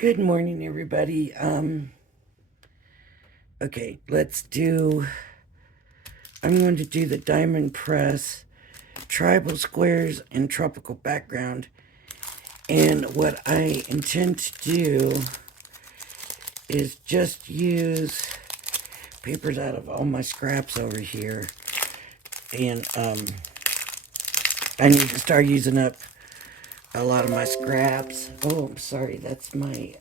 Good morning, everybody. Okay, I'm going to do the Diamond Press tribal squares and tropical background. And what I intend to do is just use papers out of all my scraps over here. And I need to start using up a lot of my scraps. Oh, I'm sorry, that's my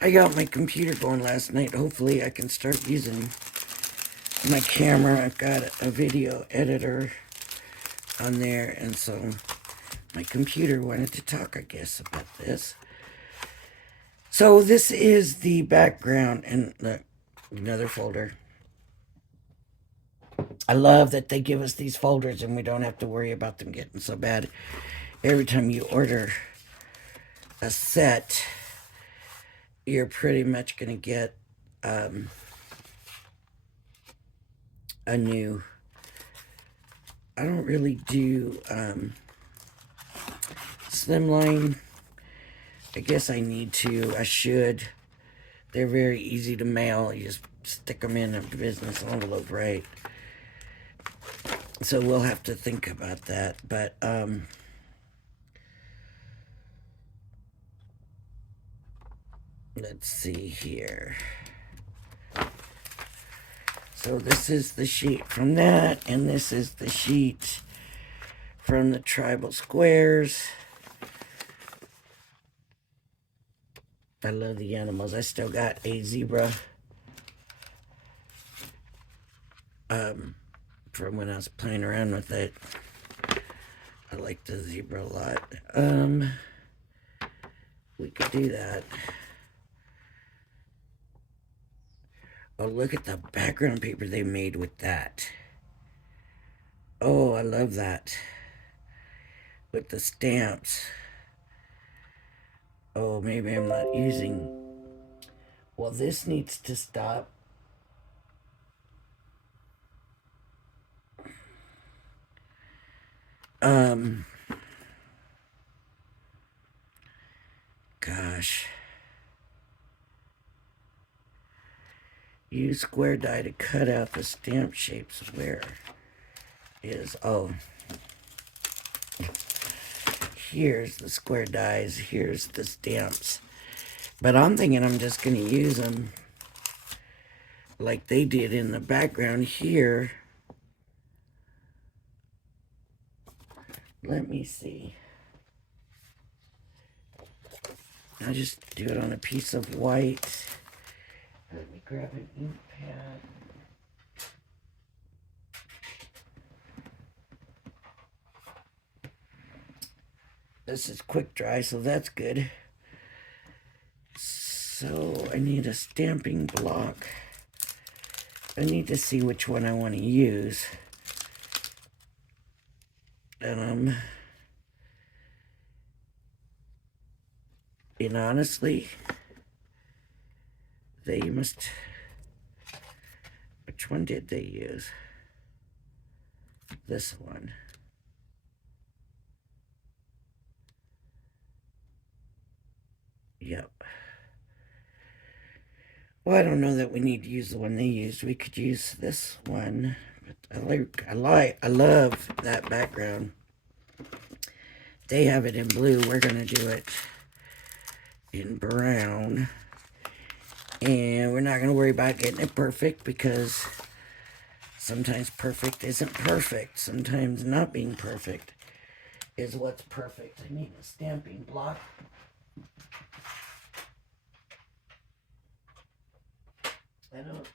I got my computer going last night. Hopefully I can start using my camera. I've got a video editor on there, and so my computer wanted to talk, I guess, about this. So this is the background, and look, another folder. I love that they give us these folders and we don't have to worry about them getting so bad. Every time you order a set, you're pretty much going to get a new. I don't really do slimline. I guess I need to. I should. They're very easy to mail. You just stick them in a business envelope, right? So we'll have to think about that. But let's see here. So this is the sheet from that, and this is the sheet from the tribal squares. I love the animals. I still got a zebra from when I was playing around with it. I like the zebra a lot. We could do that. Oh, look at the background paper they made with that. Oh, I love that. With the stamps. Oh, maybe I'm not using. Well, this needs to stop. Gosh. Use square die to cut out the stamp shapes. Where is, oh, here's the square dies, here's the stamps. But I'm thinking I'm just going to use them like they did in the background here. Let me see. I'll just do it on a piece of white. Let me grab an ink pad. This is quick dry, so that's good. So I need a stamping block. I need to see which one I want to use. And honestly, they must. Which one did they use? This one. Yep. Well, I don't know that we need to use the one they used. We could use this one. But I love that background. They have it in blue. We're gonna do it in brown. And we're not gonna worry about getting it perfect because sometimes perfect isn't perfect. Sometimes not being perfect is what's perfect. I need a stamping block. I don't.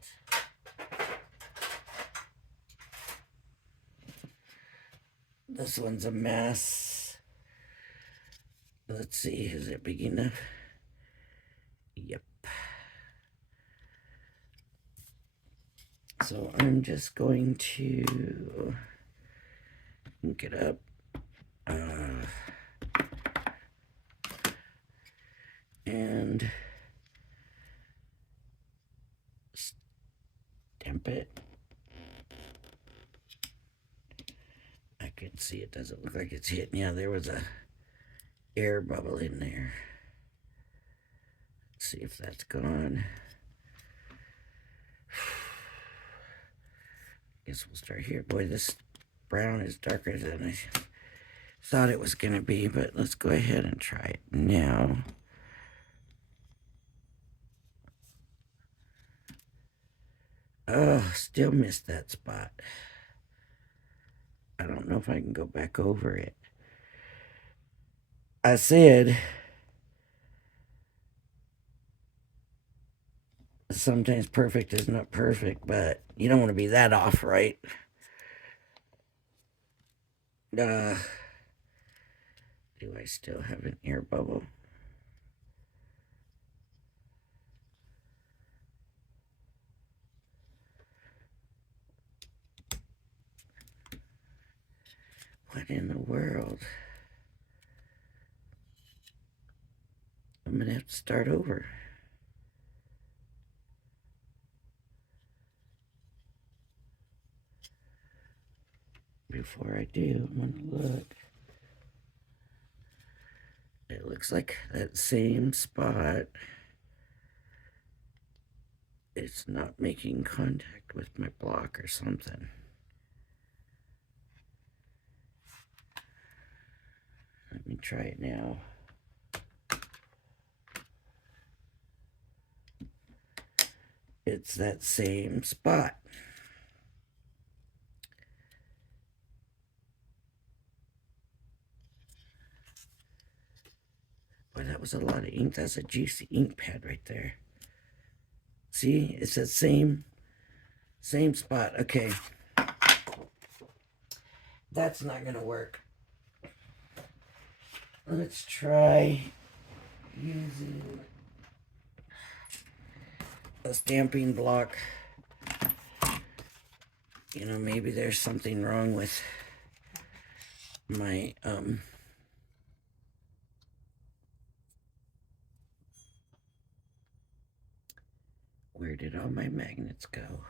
This one's a mess. Let's see, is it big enough? Yep. So I'm just going to ink it up. And stamp it. I can see it doesn't look like it's hitting. Yeah, there was a air bubble in there. see if that's gone. Guess we'll start here. Boy, this brown is darker than I thought it was going to be, but let's go ahead and try it now. Oh, still missed that spot. I don't know if I can go back over it. I said sometimes perfect is not perfect, but you don't want to be that off, right? Do I still have an air bubble? What in the world? I'm going to have to start over. Before I do, I'm going to look. It looks like that same spot. It's not making contact with my block or something. Let me try it now. It's that same spot. Boy, that was a lot of ink. That's a juicy ink pad right there. See, it's that same spot. Okay. That's not gonna work. Let's try using a stamping block. You know, maybe there's something wrong with my where did all my magnets go?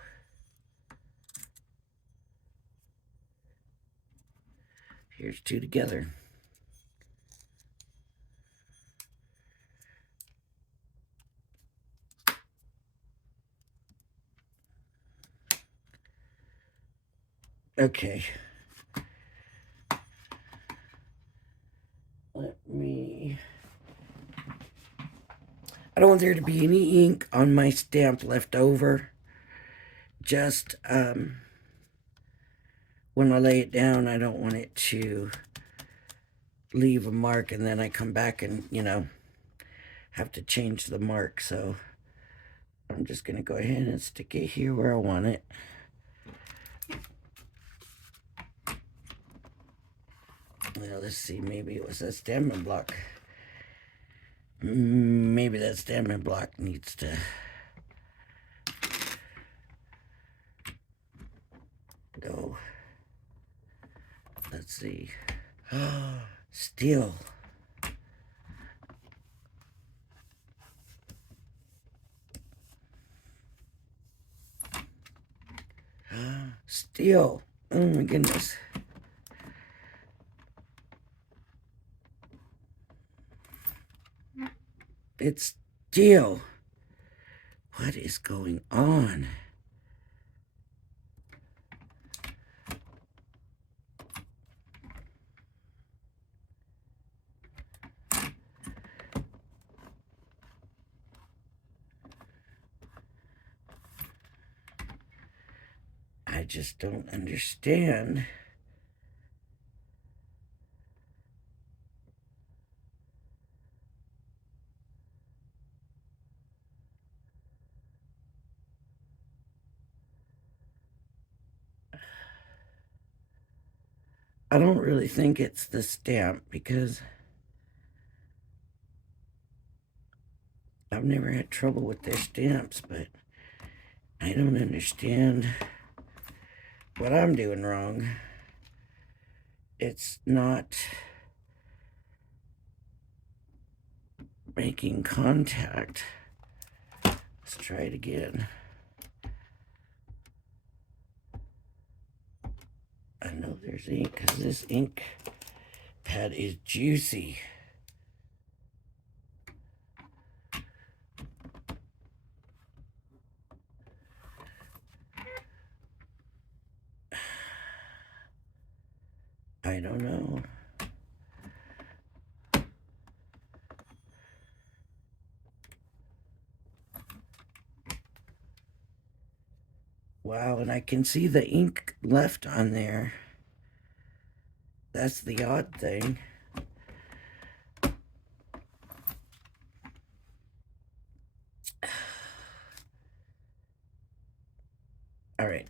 Here's two together. Okay. I don't want there to be any ink on my stamp left over. Just when I lay it down, I don't want it to leave a mark and then I come back and, you know, have to change the mark. So I'm just going to go ahead and stick it here where I want it. Well, let's see. Maybe it was a stamping block. Maybe that stamping block needs to go. Let's see. Still. Still. Oh my goodness. It's still. What is going on? I just don't understand. I don't really think it's the stamp because I've never had trouble with their stamps, but I don't understand what I'm doing wrong. It's not making contact. Let's try it again. I know there's ink because this ink pad is juicy. I don't know. Wow, and I can see the ink left on there. That's the odd thing. All right.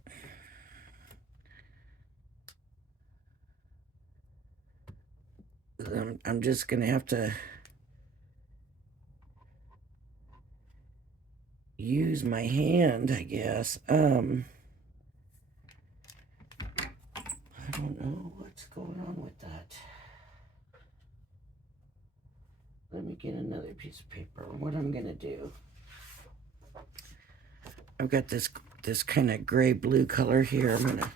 I'm just going to have to use my hand, I guess. I don't know what's going on with that. Let me get another piece of paper. What I'm going to do, I've got this kind of gray blue color here. I'm going to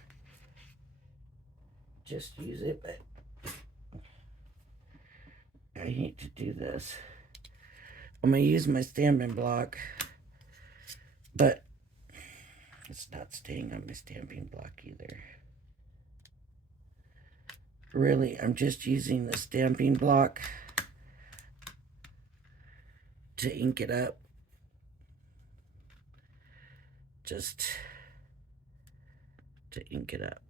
just use it, but I hate to do this. I'm going to use my stamping block, but it's not staying on my stamping block either. Really, I'm just using the stamping block to ink it up. Just to ink it up.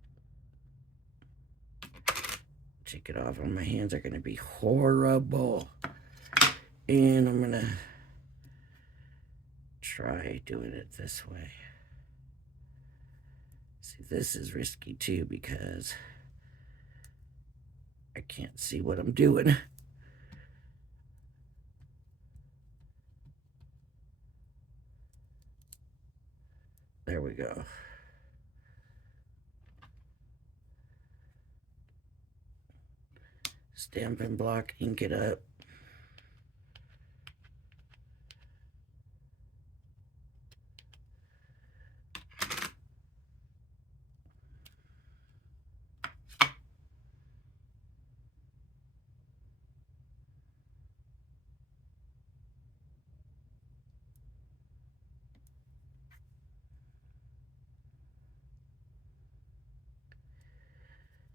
Take it off, and my hands are going to be horrible. And I'm going to try doing it this way. See, this is risky too because I can't see what I'm doing. There we go. Stamping block, ink it up.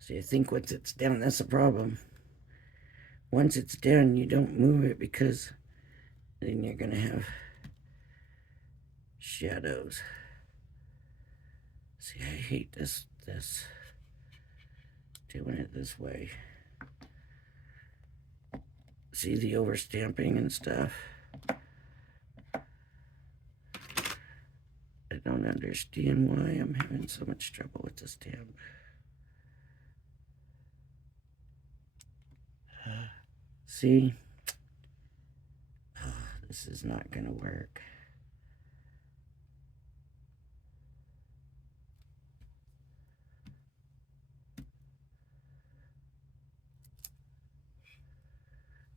See, I think once it's down, that's a problem. Once it's down, you don't move it because then you're going to have shadows. See, I hate this doing it this way. See the overstamping and stuff? I don't understand why I'm having so much trouble with the stamp. See? Oh, this is not going to work.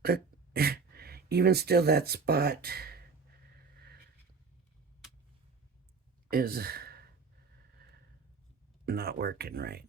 Look, even still, that spot is not working right.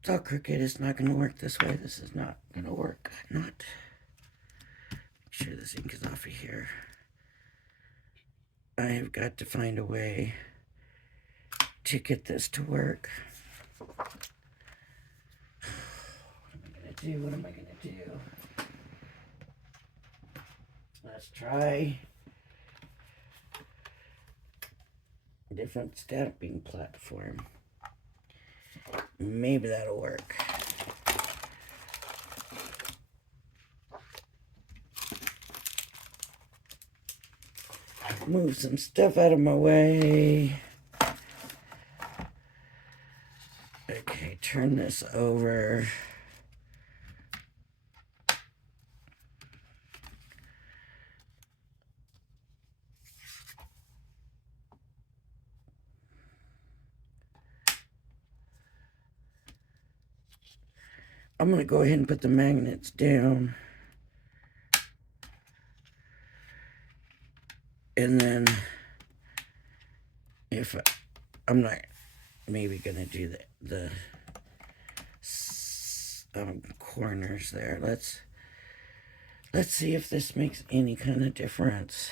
It's all crooked. It's not going to work this way. This is not going to work. Not. Make sure this ink is off of here. I have got to find a way to get this to work. What am I going to do? What am I going to do? Let's try a different stamping platform. Maybe that'll work. Move some stuff out of my way. Okay, turn this over. I'm going to go ahead and put the magnets down. And then if I'm not maybe going to do the corners there. Let's see if this makes any kind of difference.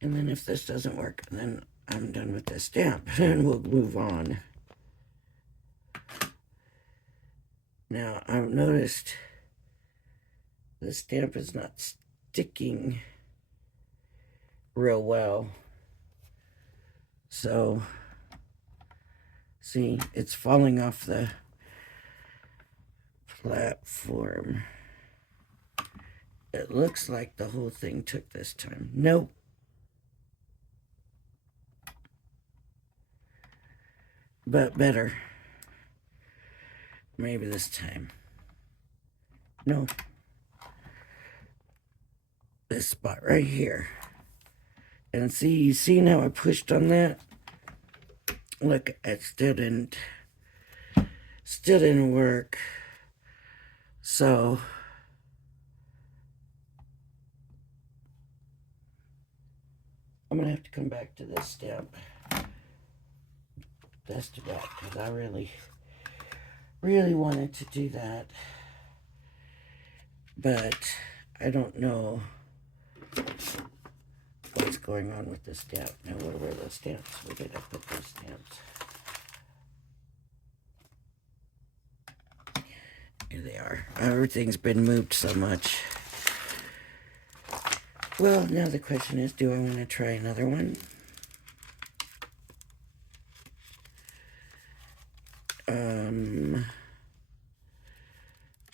And then if this doesn't work, then I'm done with this stamp and we'll move on. Now, I've noticed the stamp is not sticking real well. So, see, it's falling off the platform. It looks like the whole thing took this time. Nope. But better. Maybe this time. No. This spot right here. And see, you seen how I pushed on that? Look, it still didn't work. So I'm gonna have to come back to this stamp. Test it out, because I really wanted to do that. But I don't know what's going on with this stamp. Now, where were those stamps? Where did I put those stamps? Here they are. Everything's been moved so much. Well, now the question is, do I want to try another one?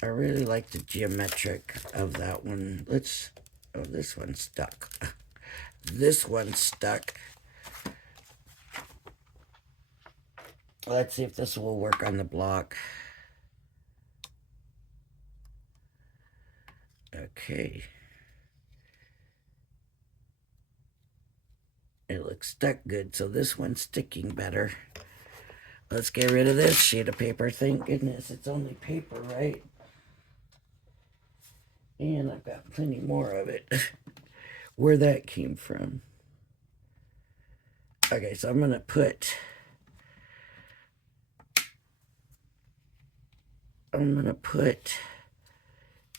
I really like the geometric of that one. Oh, this one's stuck. This one's stuck. Let's see if this will work on the block. Okay. It looks stuck good, so this one's sticking better. Let's get rid of this sheet of paper. Thank goodness it's only paper, right? And I've got plenty more of it. Where that came from. Okay, so I'm going to put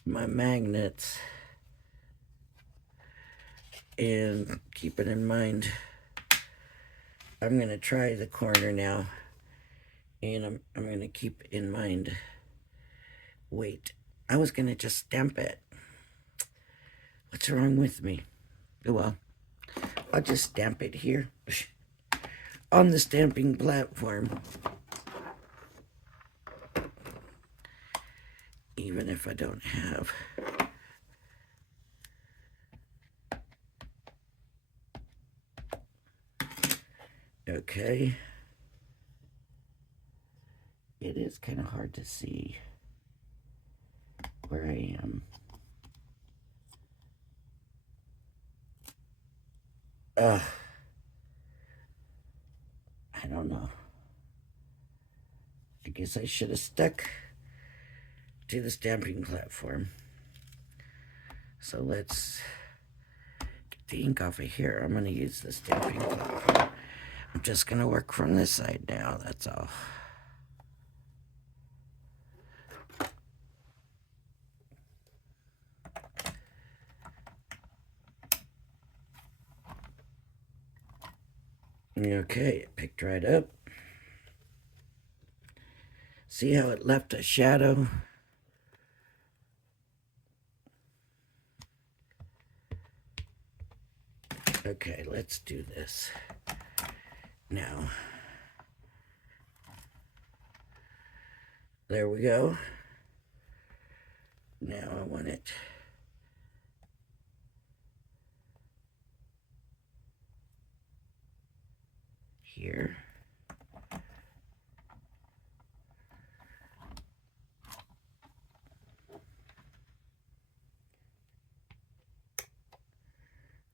my magnets, and keep it in mind, I'm going to try the corner now, and I'm going to keep in mind, wait, I was going to just stamp it. What's wrong with me? Oh well, I'll just stamp it here on the stamping platform. Even if I don't have. Okay. It is kind of hard to see where I am. I don't know. I guess I should have stuck to the stamping platform. So let's get the ink off of here. I'm going to use the stamping platform. I'm just going to work from this side now, that's all. Okay, it picked right up. See how it left a shadow? Okay, let's do this. Now, there we go. Now I want it here.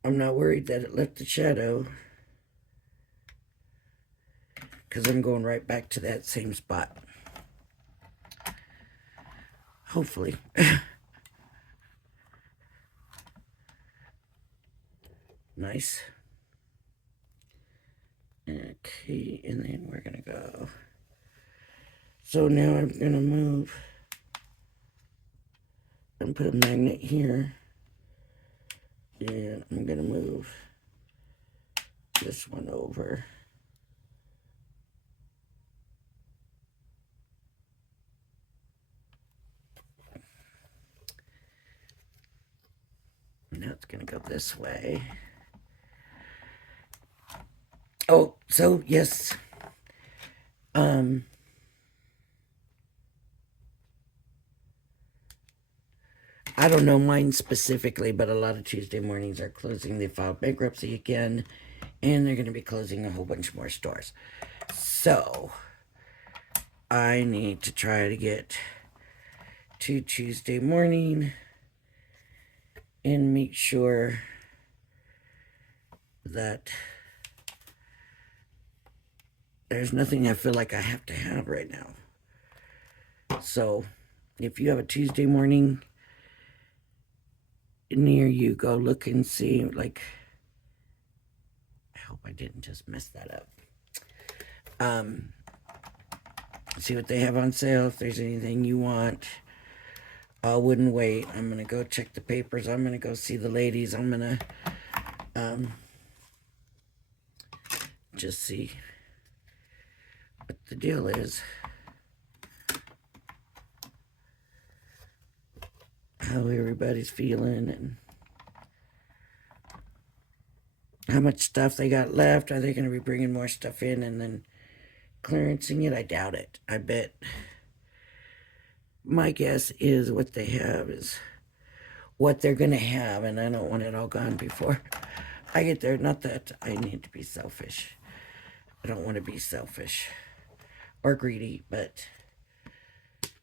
I'm not worried that it left the shadow, because I'm going right back to that same spot. Hopefully. Nice. Okay, and then we're going to go. So now I'm going to move and put a magnet here. And I'm going to move this one over. Now it's going to go this way. Oh, so yes. I don't know mine specifically, but a lot of Tuesday mornings are closing. They filed bankruptcy again, and they're going to be closing a whole bunch more stores. So, I need to try to get to Tuesday morning and make sure that there's nothing I feel like I have to have right now. So, if you have a Tuesday morning near you, go look and see. Like, I hope I didn't just mess that up. See what they have on sale. If there's anything you want, I wouldn't wait. I'm gonna go check the papers. I'm gonna go see the ladies. I'm gonna just see what the deal is. How everybody's feeling and how much stuff they got left. Are they going to be bringing more stuff in and then clearancing it? I doubt it. I bet my guess is what they have is what they're going to have, and I don't want it all gone before I get there. Not that I need to be selfish. I don't want to be selfish or greedy, but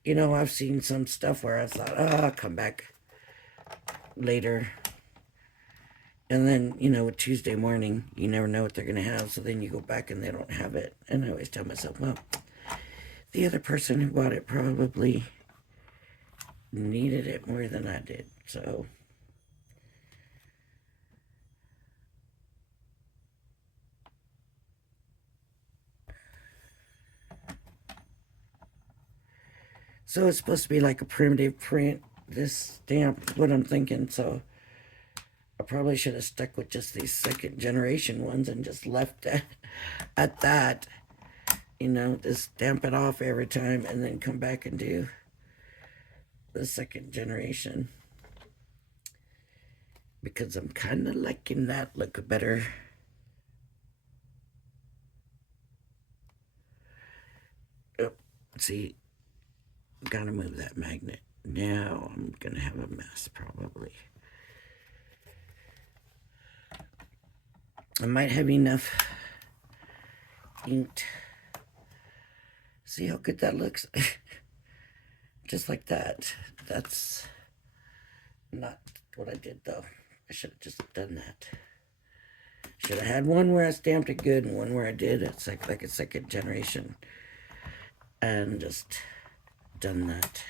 you know, I've seen some stuff where I thought, oh, I'll come back later. And then, you know, Tuesday morning, you never know what they're going to have. So then you go back and they don't have it. And I always tell myself, well, the other person who bought it probably needed it more than I did. So, it's supposed to be like a primitive print, this stamp, what I'm thinking. So I probably should have stuck with just these second generation ones and just left at that. You know, just stamp it off every time and then come back and do the second generation. Because I'm kind of liking that look better. Oh, see, gotta move that magnet. Now I'm gonna have a mess probably. I might have enough inked. See how good that looks? Just like that. That's not what I did though. I should have just done that. Should have had one where I stamped it good and one where I did it's like a second generation. And just done that.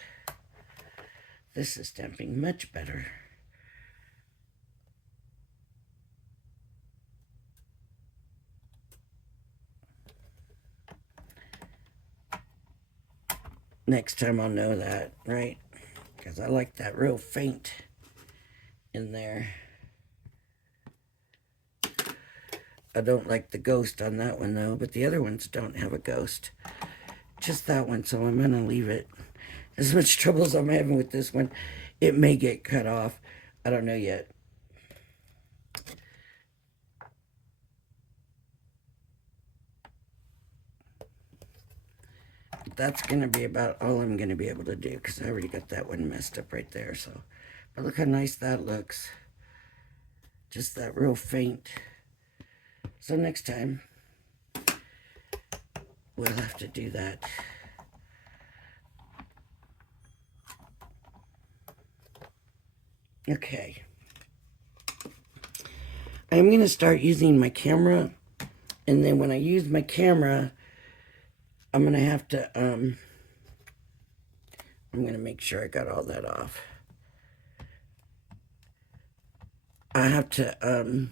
This is stamping much better. Next time I'll know that, right? Because I like that real faint in there. I don't like the ghost on that one though, but the other ones don't have a ghost. Just that one, so I'm gonna leave it. As much trouble as I'm having with this one, it may get cut off. I don't know yet. That's gonna be about all I'm gonna be able to do because I already got that one messed up right there. So, but look how nice that looks. Just that real faint. So next time we'll have to do that. Okay. I'm going to start using my camera. And then when I use my camera, I'm going to have to, I'm going to make sure I got all that off. I have to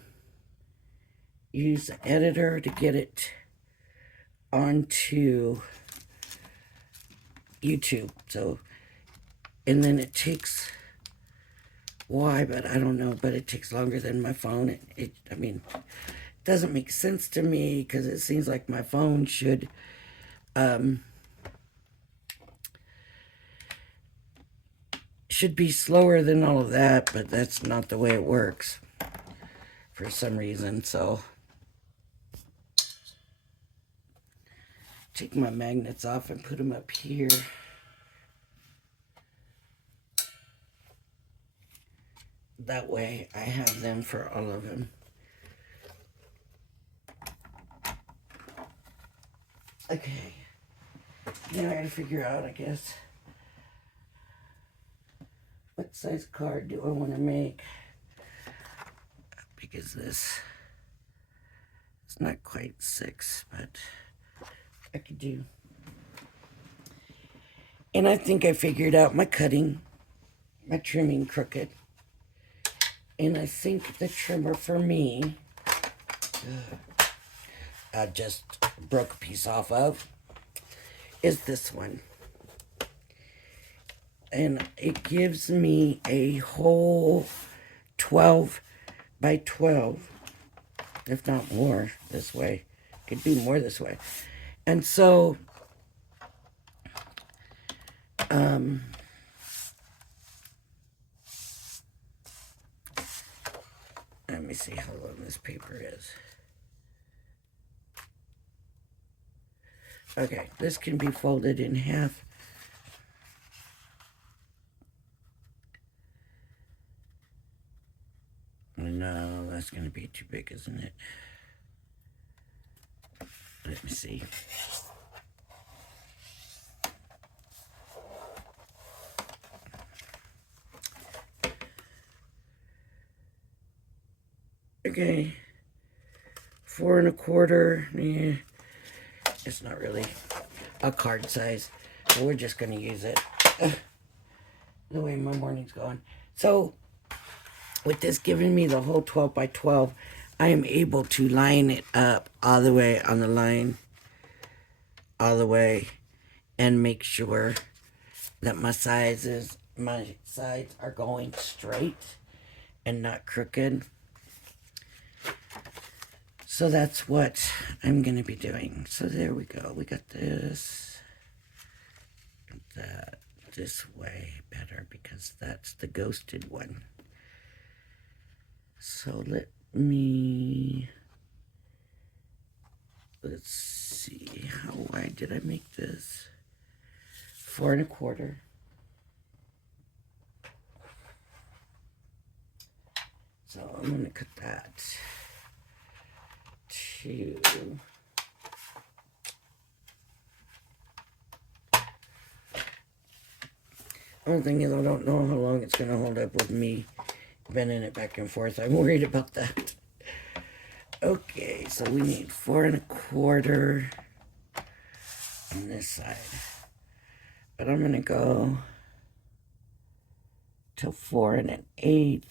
use the editor to get it onto YouTube. So, and then it takes, why, but I don't know, but it takes longer than my phone. I mean, it doesn't make sense to me because it seems like my phone should, should be slower than all of that, but that's not the way it works for some reason. So take my magnets off and put them up here. That way I have them for all of them. Okay, now I gotta figure out, I guess, what size card do I want to make? Because this is not quite 6, but I could do. And I think I figured out my cutting, my trimming crooked. And I think the trimmer for me, I just broke a piece off of, is this one. And it gives me a whole 12 by 12, if not more, this way. Could be more this way. And so, let me see how long this paper is. Okay, this can be folded in half. No, that's going to be too big, isn't it? Let me see. Okay, 4 1/4. Yeah, it's not really a card size, but we're just going to use it. The way my morning's going. So, with this giving me the whole 12 by 12, I am able to line it up all the way on the line, all the way, and make sure that my sides are going straight and not crooked. So that's what I'm going to be doing. So there we go. We got this. That this way better because that's the ghosted one. So let's see, how wide did I make this? 4 1/4. So I'm going to cut that to only thing is I don't know how long it's going to hold up with me bending it back and forth. I'm worried about that. Okay, so we need 4 1/4 on this side. But I'm going to go to 4 1/8.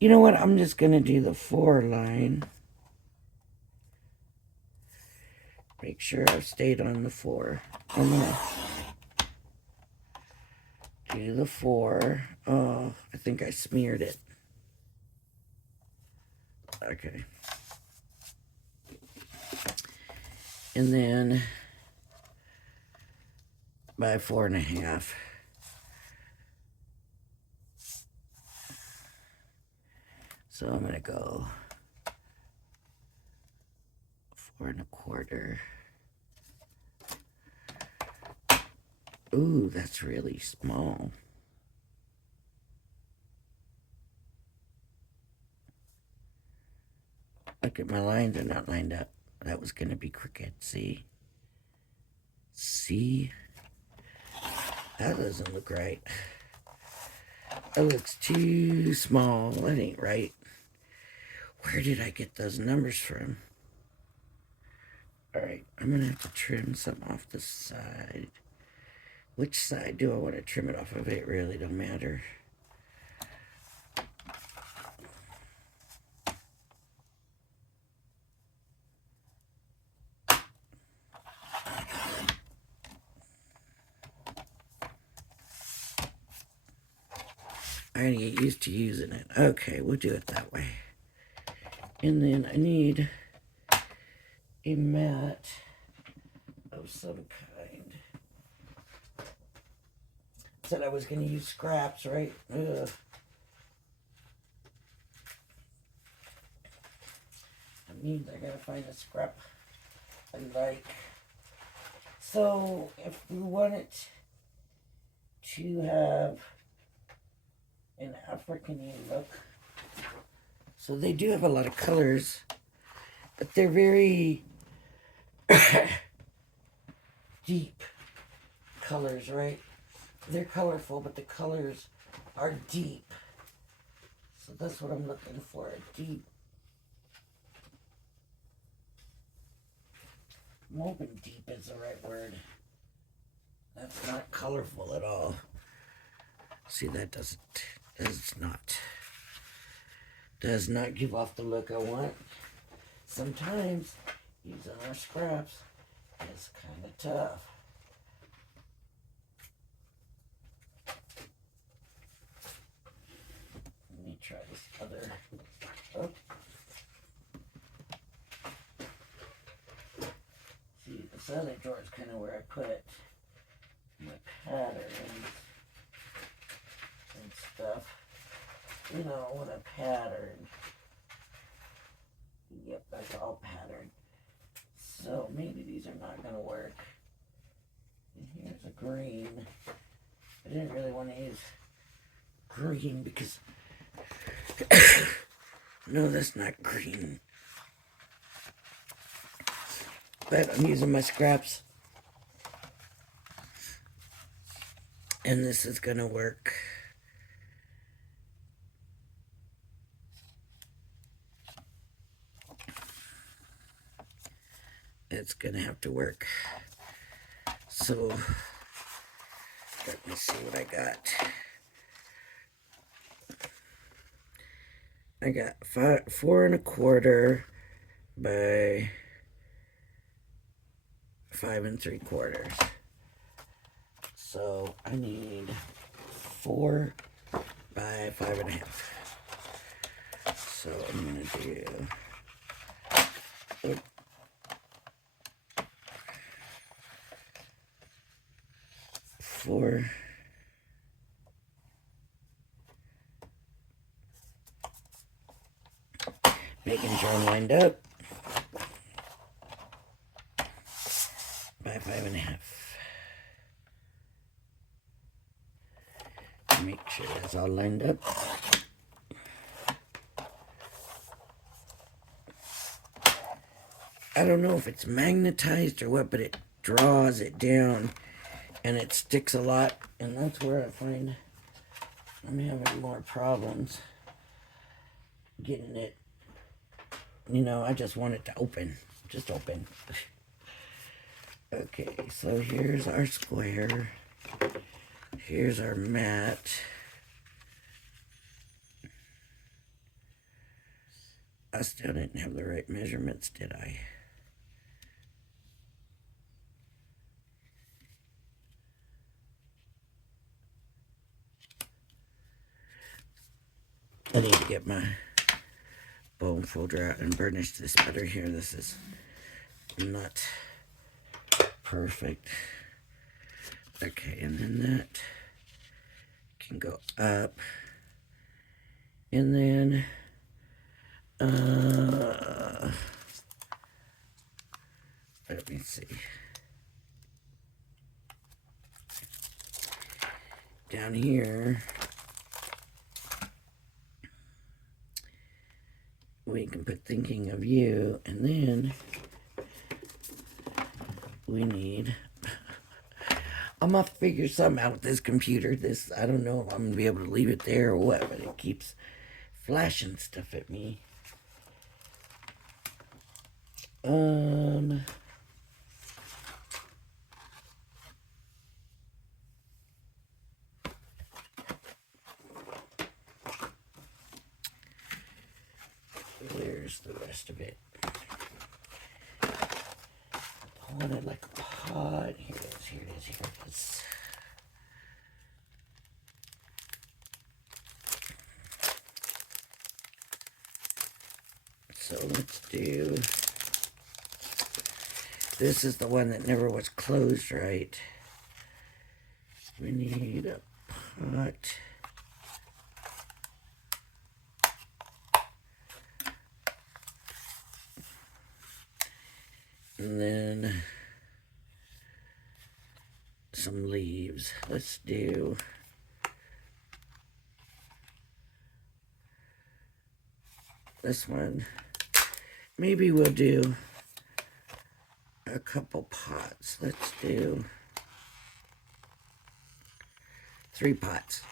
You know what? I'm just going to do the 4 line. Make sure I've stayed on the 4. I'm going to do the 4. Oh, I think I smeared it. Okay. And then by 4 1/2. So I'm going to go 4 1/4. Ooh, that's really small. Look at my lines are not lined up. That was going to be crooked. See? See? That doesn't look right. That looks too small. That ain't right. Where did I get those numbers from? Alright, I'm going to have to trim some off the side. Which side do I want to trim it off of? It really don't matter. I gotta get used to using it. Okay, we'll do it that way. And then I need a mat of some kind. Said I was gonna use scraps, right? Ugh. I gotta find a scrap I like. So if we want it to have an African-y look, so they do have a lot of colors, but they're very deep colors, right? They're colorful, but the colors are deep. So that's what I'm looking for, a deep. I'm hoping deep is the right word. That's not colorful at all. See, that does not give off the look I want. Sometimes using our scraps is kind of tough. Let me try this other. Oh. See, this other drawer is kind of where I put my patterns and stuff. You know, when a pattern. Yep, that's all pattern. So maybe these are not going to work. And here's a green. I didn't really want to use green because no, that's not green. But I'm using my scraps. And this is going to work. It's going to have to work. So, let me see what I got. I got 4 1/4 by 5 3/4. So I need 4 by 5 1/2. So I'm gonna do 4. Making sure I'm lined up by 5 1/2. Make sure that's all lined up. I don't know if it's magnetized or what, but it draws it down and it sticks a lot, and that's where I find I'm having more problems getting it. You know, I just want it to open. Just open. Okay, so here's our square. Here's our mat. I still didn't have the right measurements, did I? I need to get my bone folder out and burnish this better here. This is not perfect. Okay, and then that can go up. And then let me see. Down here we can put thinking of you, and then we need I'm gonna figure something out with this computer. I don't know if I'm gonna be able to leave it there or what, but it keeps flashing stuff at me. Um, where's the rest of it? I wanted like a pot. Here it is, here it is, here it is. So let's do, this is the one that never was closed right. We need a pot. And then some leaves. Let's do this one. Maybe we'll do a couple pots. Let's do 3 pots.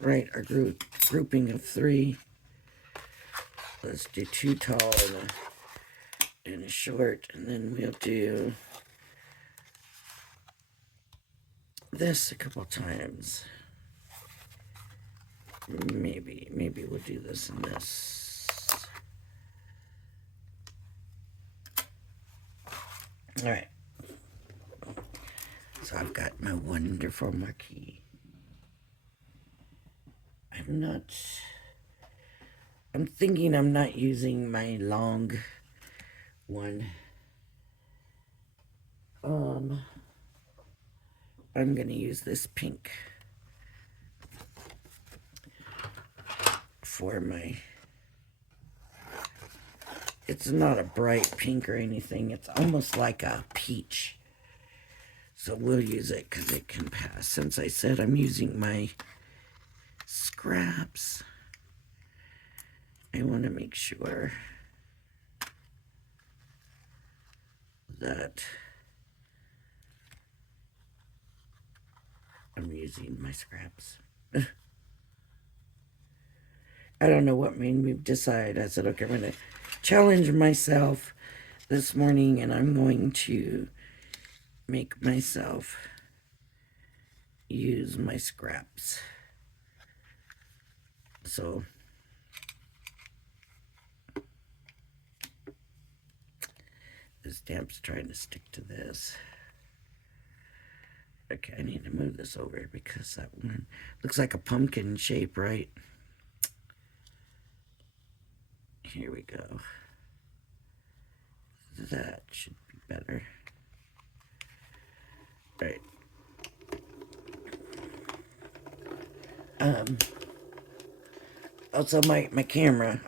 Right, our grouping of 3. Let's do 2 tall and a short, and then we'll do this a couple times. Maybe we'll do this and this. All right. So I've got my wonderful marquee. I'm thinking I'm not using my long one. I'm gonna use this pink for my, it's not a bright pink or anything, it's almost like a peach. So we'll use it because it can pass. Since I said I'm using my scraps, I want to make sure that I'm using my scraps. I don't know what made me decide. I said, okay, I'm going to challenge myself this morning, and I'm going to make myself use my scraps. So this stamp's trying to stick to this. Okay, I need to move this over because that one looks like a pumpkin shape, right? Here we go. That should be better. Right. Also my camera.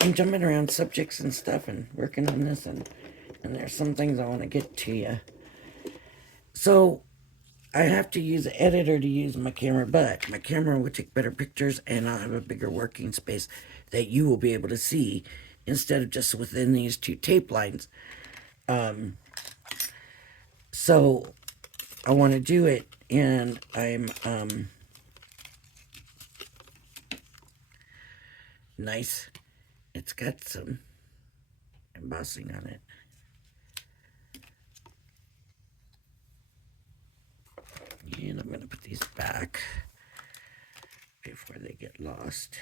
I'm jumping around subjects and stuff and working on this, and there's some things I want to get to you. So I have to use an editor to use my camera, but my camera will take better pictures and I'll have a bigger working space that you will be able to see instead of just within these 2 tape lines. So I want to do it, and I'm nice. It's got some embossing on it. And I'm going to put these back before they get lost.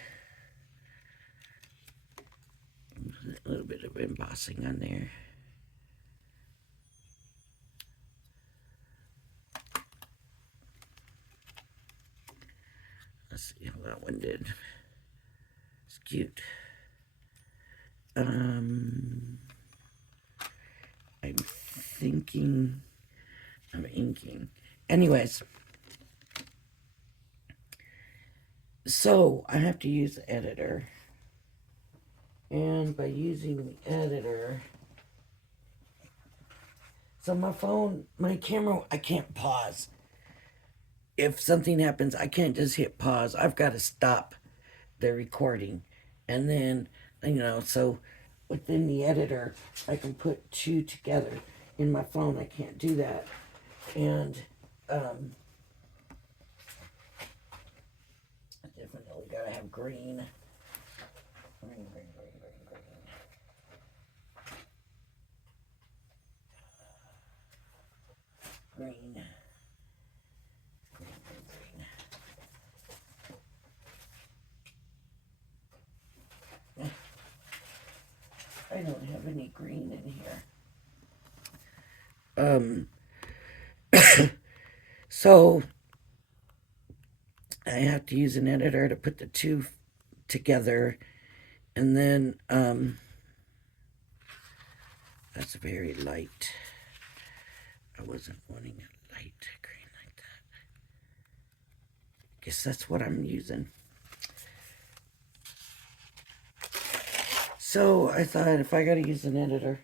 A little bit of embossing on there. Let's see how that one did. It's cute. I'm thinking of inking. Anyways, so I have to use the editor. And by using the editor, so my phone, my camera, I can't pause. If something happens, I can't just hit pause. I've got to stop the recording. And then, so within the editor, I can put 2 together. In my phone, I can't do that. And I definitely gotta have green. Green. have any green in here. So I have to use an editor to put the two together, and then that's very light. I wasn't wanting a light green like that. Guess that's what I'm using. So I thought if I gotta use an editor,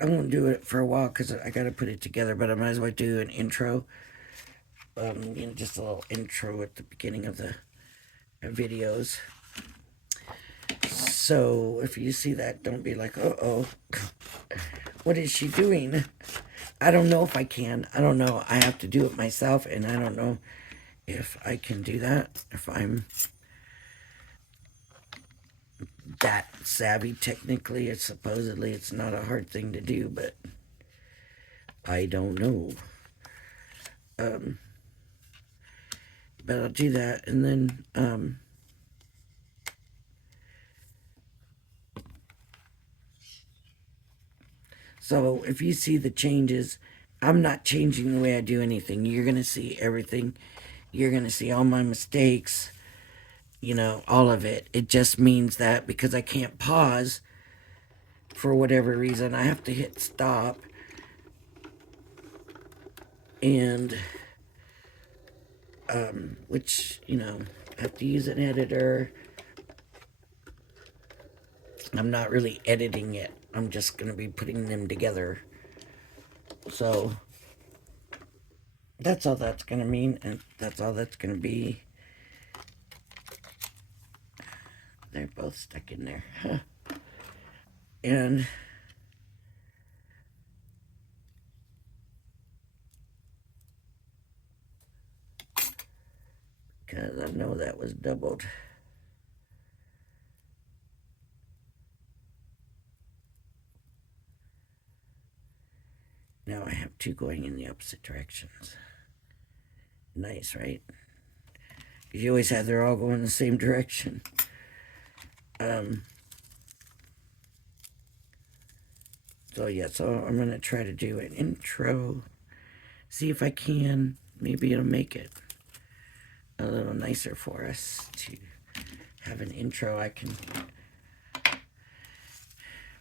I'm gonna do it for a while because I gotta put it together, but I might as well do an intro. Just a little intro at the beginning of the videos. So if you see that, don't be like, uh-oh, what is she doing? I don't know if I can. I don't know. I have to do it myself, and I don't know if I can do that, if I'm that savvy technically. It's supposedly it's not a hard thing to do, but I don't know. But I'll do that, and then so if you see the changes, I'm not changing the way I do anything. You're gonna see everything. You're gonna see all my mistakes, all of it. It just means that because I can't pause for whatever reason, I have to hit stop, and which, I have to use an editor. I'm not really editing it. I'm just going to be putting them together. So that's all that's going to mean, and that's all that's going to be. They're both stuck in there. Huh. And because I know that was doubled. Now I have two going in the opposite directions. Nice, right? Because you always have they're all going the same direction. So yeah, so I'm going to try to do an intro. See if I can. Maybe it'll make it a little nicer for us to have an intro. I can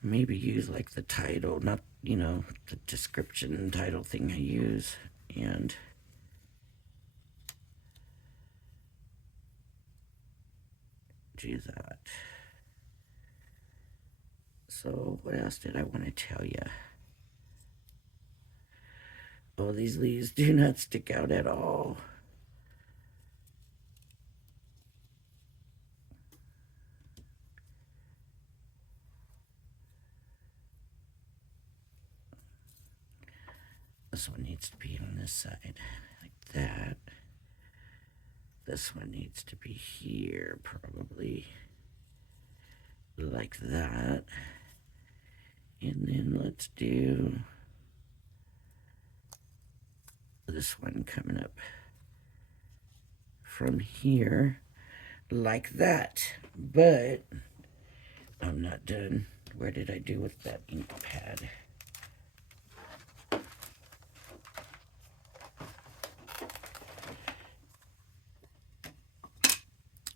maybe use like the title, not, the description title thing I use, and do that. So what else did I want to tell you? Oh, these leaves do not stick out at all. This one needs to be on this side, like that. This one needs to be here, probably like that. And then let's do this one coming up from here, like that. But I'm not done. Where did I do with that ink pad?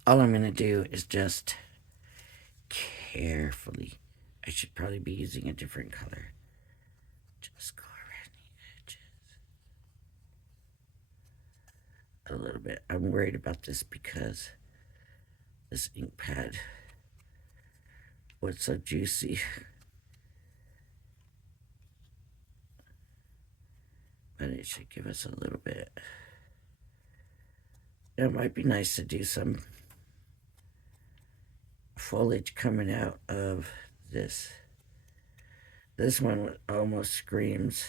All I'm going to do is just carefully, I should probably be using a different color. Just go around the edges a little bit. I'm worried about this because this ink pad was so juicy. But it should give us a little bit. It might be nice to do some foliage coming out of this. This one almost screams,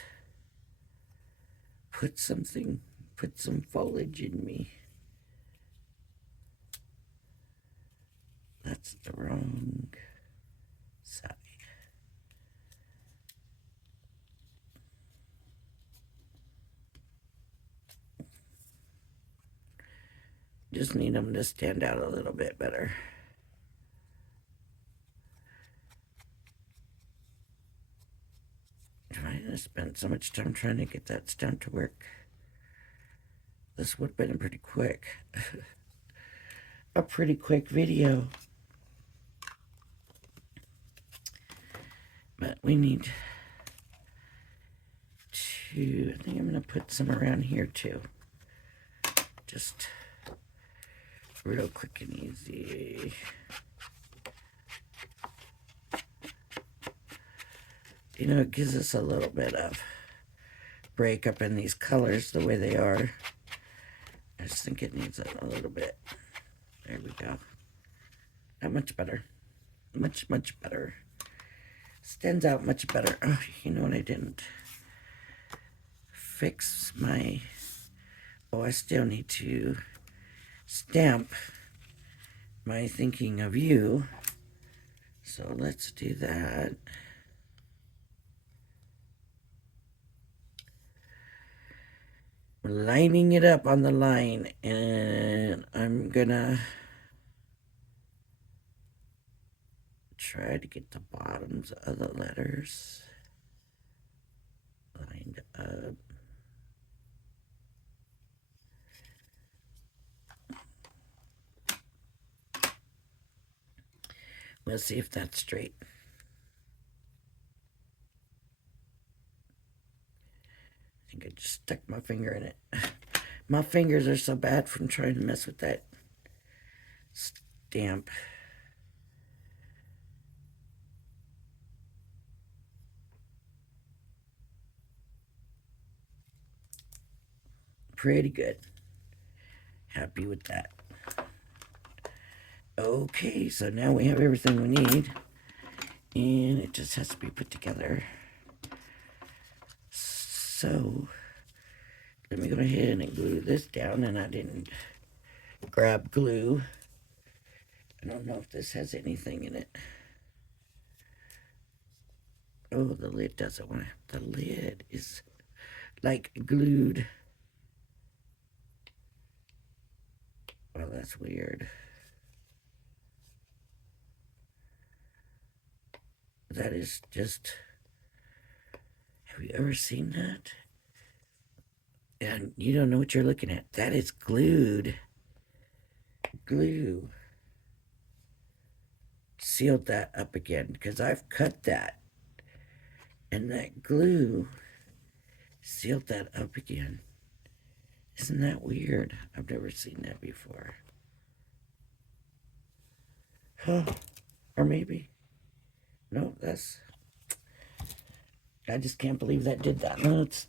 put some foliage in me. That's the wrong side. Just need them to stand out a little bit better. spent so much time trying to get that stamp to work. This would have been pretty quick. A pretty quick video. But we need to, I think I'm going to put some around here too. Just real quick and easy. You know, it gives us a little bit of break up in these colors the way they are. I just think it needs it a little bit. There we go. Not much better. Much, much better. Stands out much better. Oh, you know what I didn't fix my... Oh, I still need to stamp my thinking of you. So let's do that. Lining it up on the line, and I'm gonna try to get the bottoms of the letters lined up. We'll see if that's straight. I think I just stuck my finger in it. My fingers are so bad from trying to mess with that stamp. Pretty good. Happy with that. Okay, so now we have everything we need. And it just has to be put together. So, let me go ahead and glue this down. And I didn't grab glue. I don't know if this has anything in it. Oh, the lid doesn't want to. The lid is like glued. Well, that's weird. That is just... Have you ever seen that? And you don't know what you're looking at. That is glued. Glue. Sealed that up again because I've cut that. And that glue sealed that up again. Isn't that weird? I've never seen that before. Huh. Or maybe. No, that's... I just can't believe that did that. Let's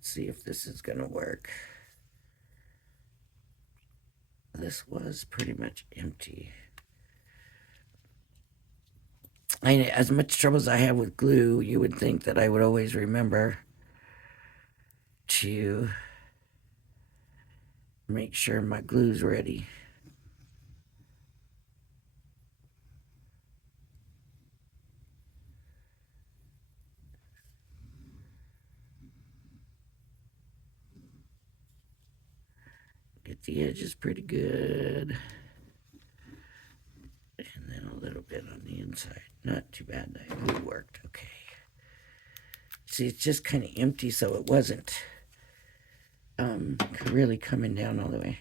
see if this is going to work. This was pretty much empty. As much trouble as I have with glue, you would think that I would always remember to make sure my glue's ready. Get the edges pretty good. And then a little bit on the inside. Not too bad. That glue worked. Okay. See, it's just kind of empty, so it wasn't really coming down all the way.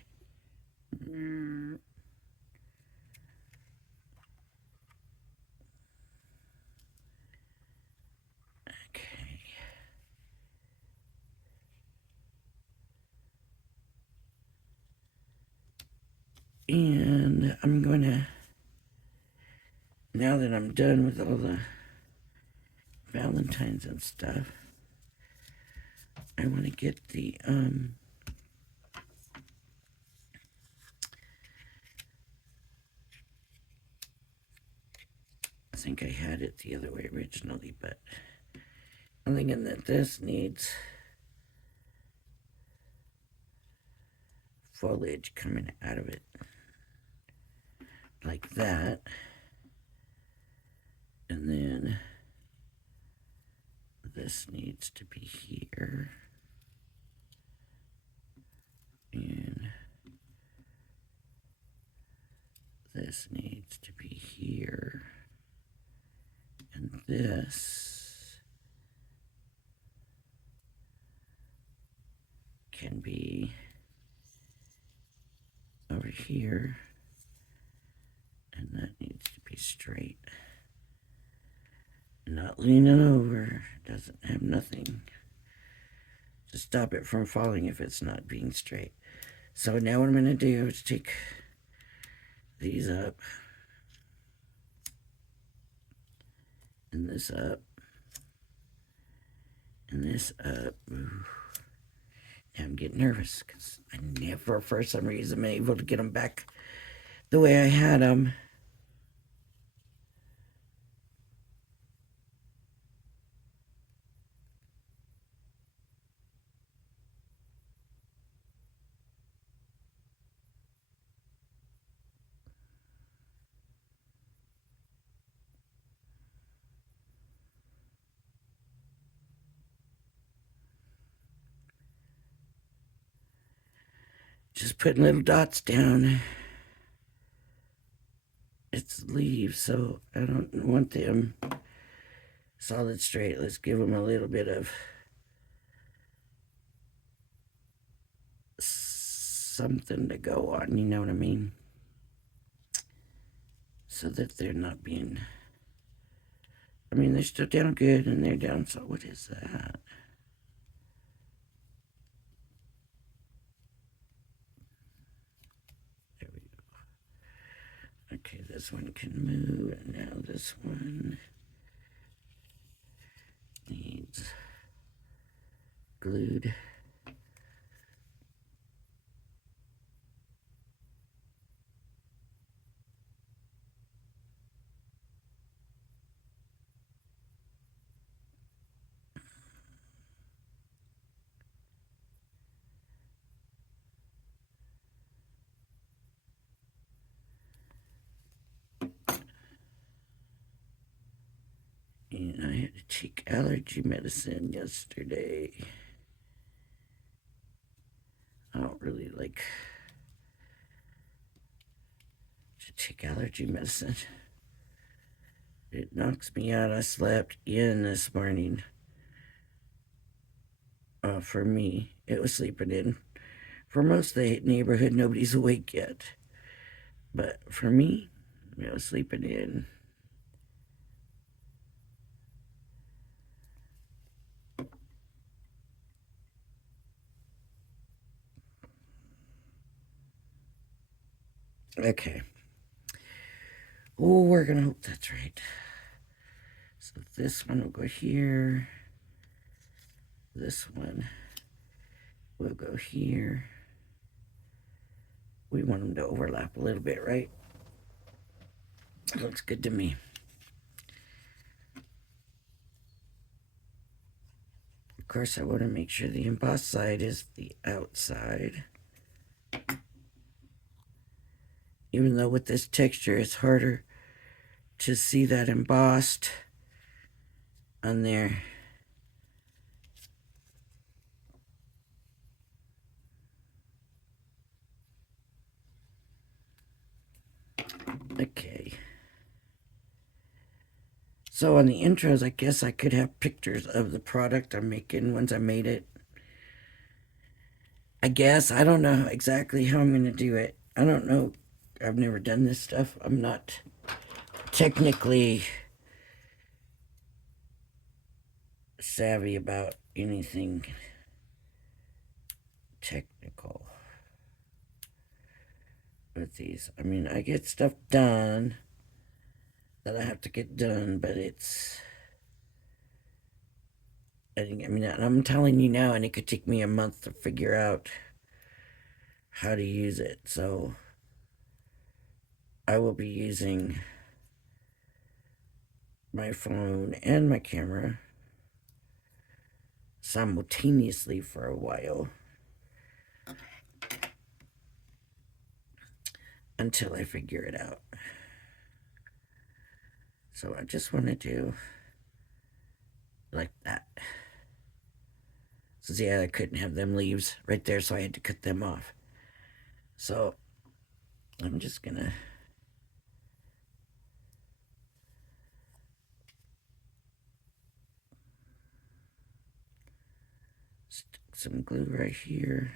Okay. And I'm going to, now that I'm done with all the Valentines and stuff, I want to get the, I think I had it the other way originally, but I'm thinking that this needs foliage coming out of it. Like that. And then this needs to be here. And this needs to be here. And this can be over here, and that needs to be straight. Not leaning over, doesn't have nothing to stop it from falling if it's not being straight. So now what I'm going to do is take these up, and this up, and this up. Ooh. Now I'm getting nervous because I never, for some reason, been able to get them back the way I had them. Just putting little dots down. It's leaves, so I don't want them solid straight. Let's give them a little bit of something to go on, you know what I mean? So that they're not being, I mean, they're still down good and they're down, so what is that? There we go. Okay, this one can move, and now this one needs glued. And I had to take allergy medicine yesterday. I don't really like to take allergy medicine. It knocks me out. I slept in this morning. For me, it was sleeping in. For most of the neighborhood, nobody's awake yet. But for me, it was sleeping in. Okay. Oh, we're going to hope that's right. So this one will go here. This one will go here. We want them to overlap a little bit, right? It looks good to me. Of course, I want to make sure the embossed side is the outside. Even though with this texture, it's harder to see that embossed on there. Okay. So on the intros, I guess I could have pictures of the product I'm making once I made it. I guess. I don't know exactly how I'm going to do it. I don't know. I've never done this stuff. I'm not technically savvy about anything technical with these. I mean, I get stuff done that I have to get done, but it's, I mean, I'm telling you now, and it could take me a month to figure out how to use it. So I will be using my phone and my camera simultaneously for a while until I figure it out. So I just want to do like that. So yeah, I couldn't have them leaves right there, so I had to cut them off. So I'm just gonna stick some glue right here.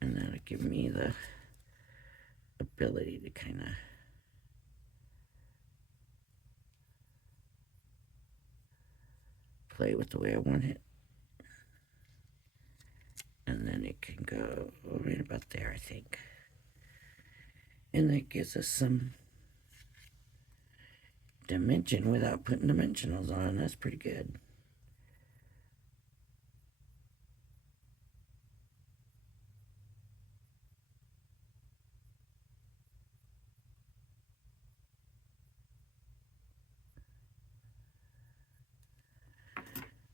And that'll give me the ability to kind of play with the way I want it. And then it can go right about there, I think. And that gives us some dimension without putting dimensionals on. That's pretty good.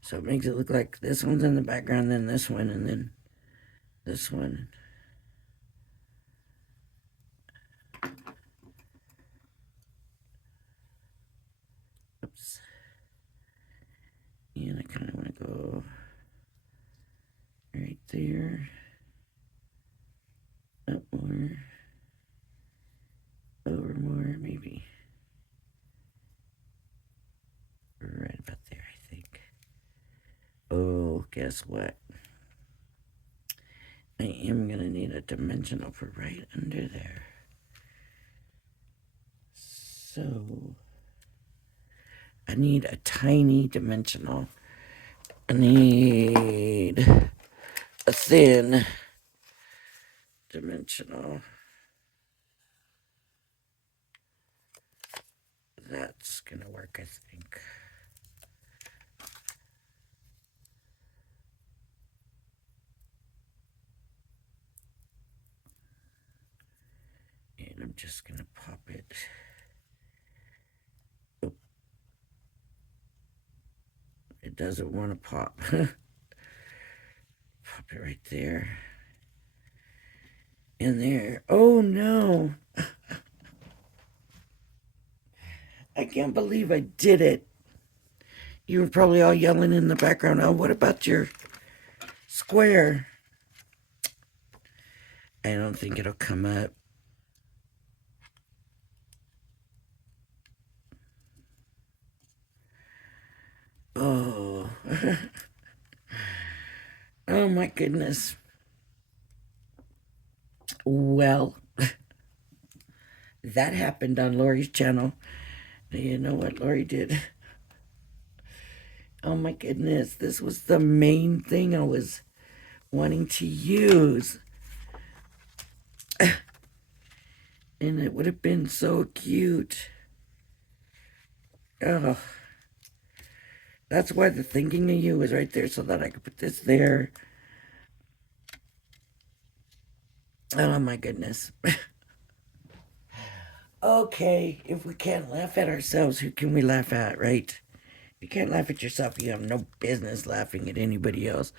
So it makes it look like this one's in the background, then this one, and then this one. Oops. And I kind of want to go right there. Up more. Over more, maybe. Right about there, I think. Oh, guess what? I am going to need a dimensional for right under there. So, I need a tiny dimensional. I need a thin dimensional. That's going to work, I think. And I'm just going to pop it. Oh. It doesn't want to pop. Pop it right there. In there. Oh no. I can't believe I did it. You were probably all yelling in the background, oh, what about your square? I don't think it'll come up. Oh. Oh my goodness. Well, that happened on Lori's channel. You know what Lori did? Oh my goodness, this was the main thing I was wanting to use. And it would have been so cute. Oh. That's why the thinking of you was right there so that I could put this there. Oh my goodness. Okay, if we can't laugh at ourselves, who can we laugh at, right? If you can't laugh at yourself, you have no business laughing at anybody else.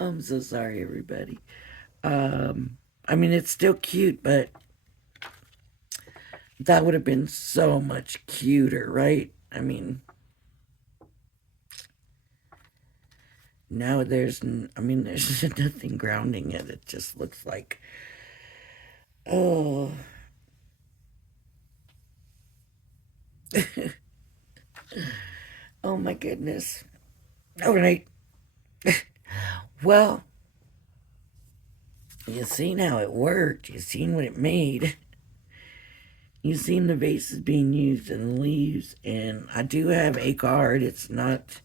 I'm so sorry, everybody. I mean, it's still cute, but that would have been so much cuter, right? I mean, now there's nothing grounding it. It just looks like, oh. Oh my goodness. All right. Well, you seen how it worked. You seen what it made. You seen the vases being used and leaves. And I do have a card. It's not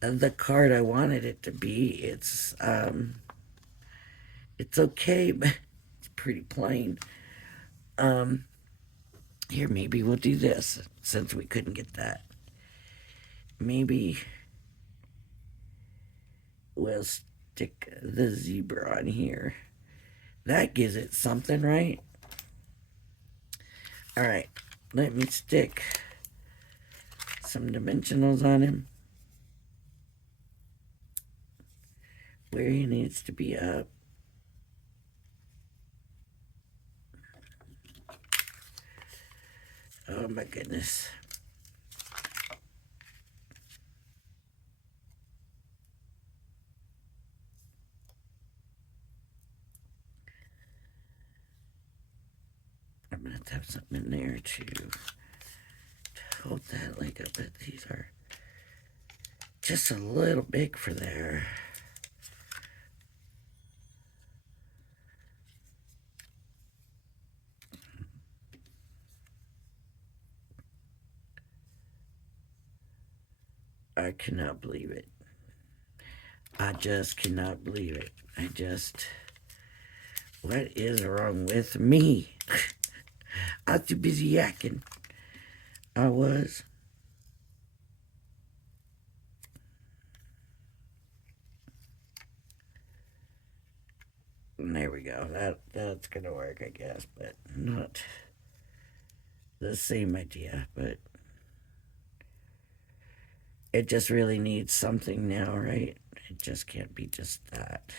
the card I wanted it to be. It's okay, but it's pretty plain. Here, maybe we'll do this since we couldn't get that. Maybe we'll stick the zebra on here. That gives it something, right? All right, let me stick some dimensionals on him where he needs to be up. Oh my goodness. I'm gonna have to have something in there to hold that leg up, but these are just a little big for there. I cannot believe it. I just cannot believe it. What is wrong with me? I was too busy yakking. I was. And there we go. That's gonna work, I guess, but not the same idea, but it just really needs something now, right? It just can't be just that.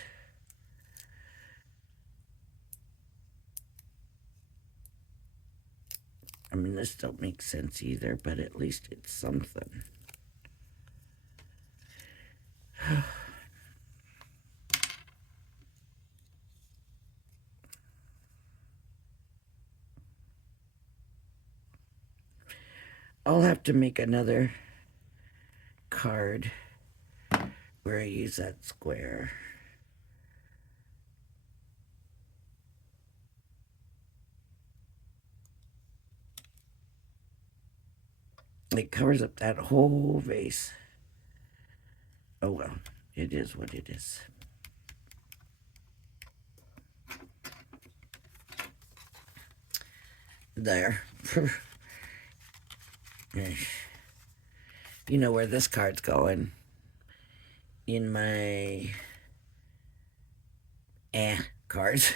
I mean, this don't make sense either, but at least it's something. I'll have to make another card where I use that square. It covers up that whole vase. Oh well, it is what it is. There. You know where this card's going. In my cards.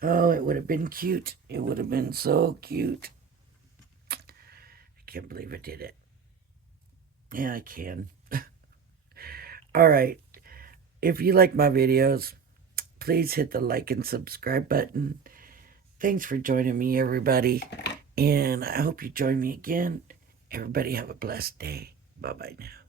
Oh, it would have been cute. It would have been so cute. I can't believe I did it. Yeah, I can. All right. If you like my videos, please hit the like and subscribe button. Thanks for joining me, everybody. And I hope you join me again. Everybody have a blessed day. Bye-bye now.